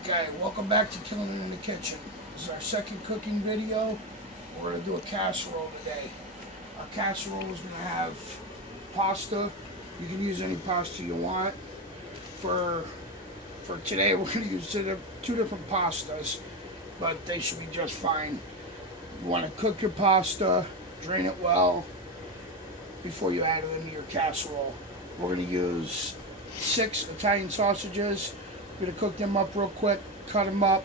Okay, welcome back to Killing It in the Kitchen. This is our second cooking video. We're going to do a casserole today. Our casserole is going to have pasta. You can use any pasta you want. For today, we're going to use two different pastas, but they should be just fine. You want to cook your pasta, drain it well before you add it into your casserole. We're going to use 6 Italian sausages. We're going to cook them up real quick, cut them up.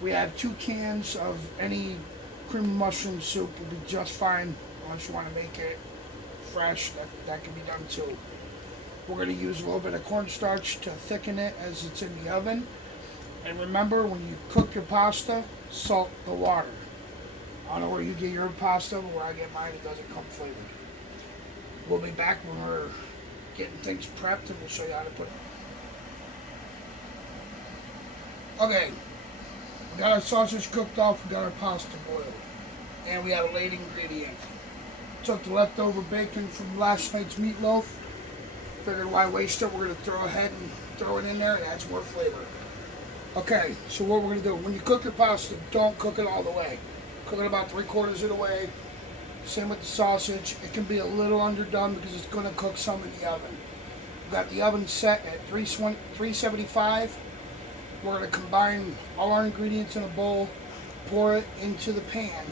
We have 2 cans of any cream of mushroom soup. Will be just fine unless you want to make it fresh. That can be done too. We're going to use a little bit of cornstarch to thicken it as it's in the oven. And remember, when you cook your pasta, salt the water. I don't know where you get your pasta, but where I get mine, it doesn't come flavored. We'll be back when we're getting things prepped, and we'll show you how to put it. Okay, we got our sausage cooked off, we got our pasta boiled, and we have a late ingredient. Took the leftover bacon from last night's meatloaf. Figured why waste it, we're going to throw ahead and throw it in there, it adds more flavor. Okay, so what we're going to do, when you cook your pasta, don't cook it all the way. Cook it about 3/4 of the way. Same with the sausage. It can be a little underdone because it's going to cook some in the oven. We've got the oven set at 375. We're going to combine all our ingredients in a bowl, pour it into the pan,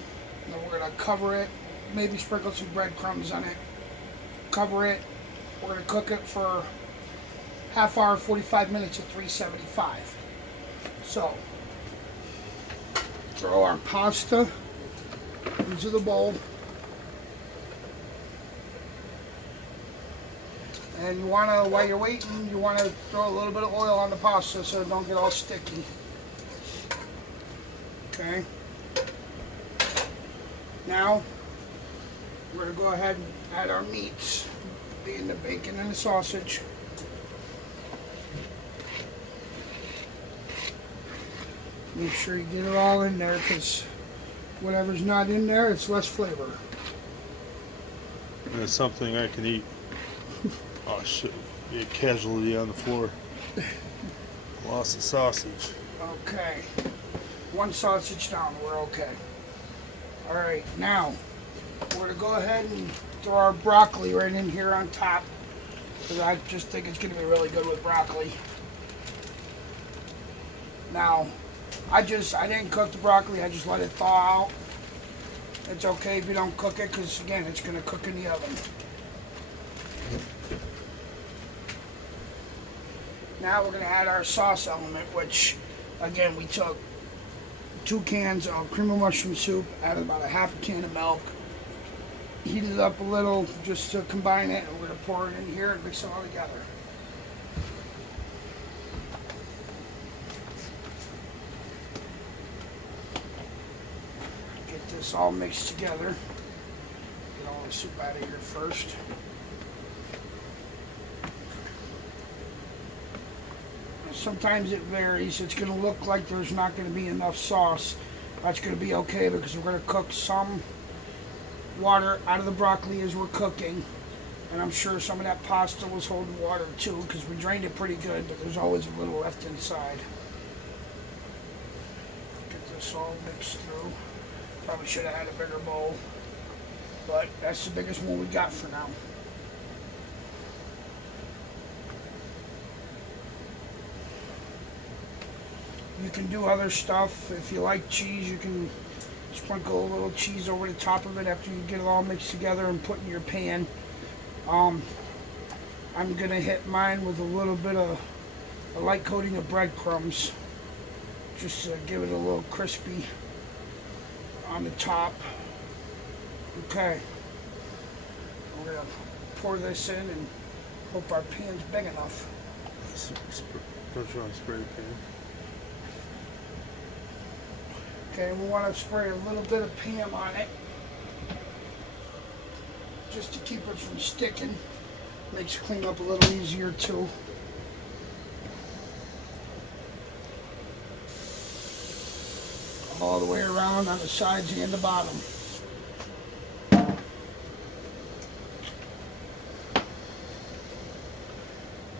and then we're going to cover it, maybe sprinkle some breadcrumbs on it, cover it. We're going to cook it for half hour, 45 minutes at 375. So, throw our pasta into the bowl. And you want to, while you're waiting, you want to throw a little bit of oil on the pasta so it don't get all sticky. Okay. Now, we're going to go ahead and add our meats, being the bacon and the sausage. Make sure you get it all in there, because whatever's not in there, it's less flavor. And it's something I can eat. Oh shit, be a casualty on the floor. Lost the sausage. Okay. 1 sausage down, we're okay. Alright, now, we're going to go ahead and throw our broccoli right in here on top, because I just think it's going to be really good with broccoli. Now, I didn't cook the broccoli, I just let it thaw out. It's okay if you don't cook it, because again, it's going to cook in the oven. Now we're going to add our sauce element, which, again, we took 2 cans of cream of mushroom soup, added about a half a can of milk, heated it up a little just to combine it, and we're going to pour it in here and mix it all together. Get this all mixed together. Get all the soup out of here first. Sometimes it varies. It's going to look like there's not going to be enough sauce. That's going to be okay because we're going to cook some water out of the broccoli as we're cooking. And I'm sure some of that pasta was holding water too, because we drained it pretty good, but there's always a little left inside. Get this all mixed through. Probably should have had a bigger bowl, but that's the biggest one we got for now. You can do other stuff. If you like cheese, you can sprinkle a little cheese over the top of it after you get it all mixed together and put in your pan. I'm going to hit mine with a little bit of a light coating of breadcrumbs, just to give it a little crispy on the top. Okay. We're going to pour this in and hope our pan's big enough. Don't you want to spray the pan? Okay, we want to spray a little bit of Pam on it, just to keep it from sticking. Makes clean up a little easier too. All the way around on the sides and the bottom.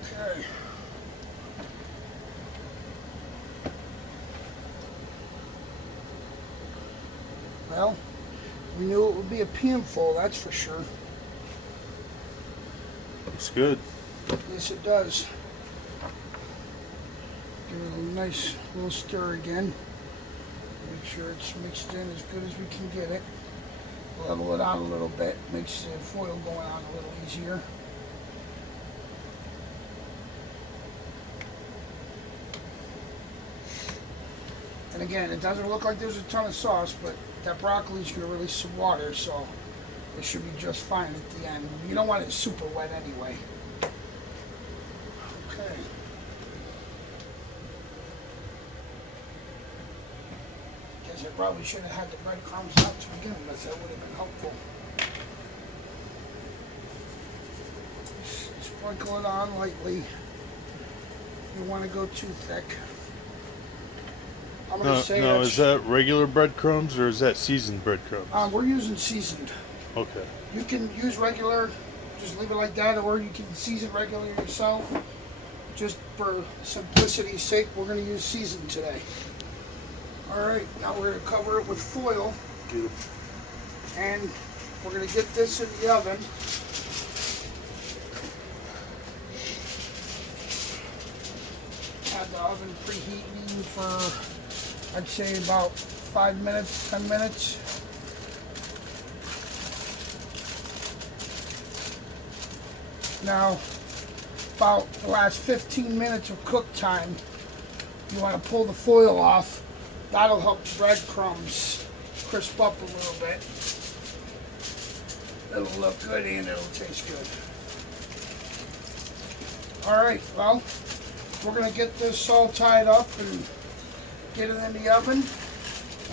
Okay. Well, we knew it would be a panful, that's for sure. Looks good. Yes, it does. Give it a nice little stir again. Make sure it's mixed in as good as we can get it. Level it out a little bit. Makes the foil going on a little easier. And again, it doesn't look like there's a ton of sauce, but that broccoli's going to release some water, so it should be just fine at the end. You don't want it super wet anyway. Okay. Guess I probably should have had the breadcrumbs out to begin with. That would have been helpful. Sprinkle it on lightly. You don't want to go too thick. I'm going to say Now, is that regular breadcrumbs or is that seasoned breadcrumbs? We're using seasoned. Okay. You can use regular, just leave it like that, or you can season regular yourself. Just for simplicity's sake, we're going to use seasoned today. Alright, now we're going to cover it with foil. Good. And we're going to get this in the oven. Have the oven preheating for, I'd say, about 5 minutes, 10 minutes. Now, about the last 15 minutes of cook time, you want to pull the foil off. That'll help the breadcrumbs crisp up a little bit. It'll look good and it'll taste good. Alright, well, we're going to get this all tied up and get it in the oven.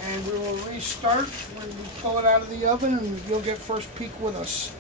And we will restart when we pull it out of the oven, and you'll get first peek with us.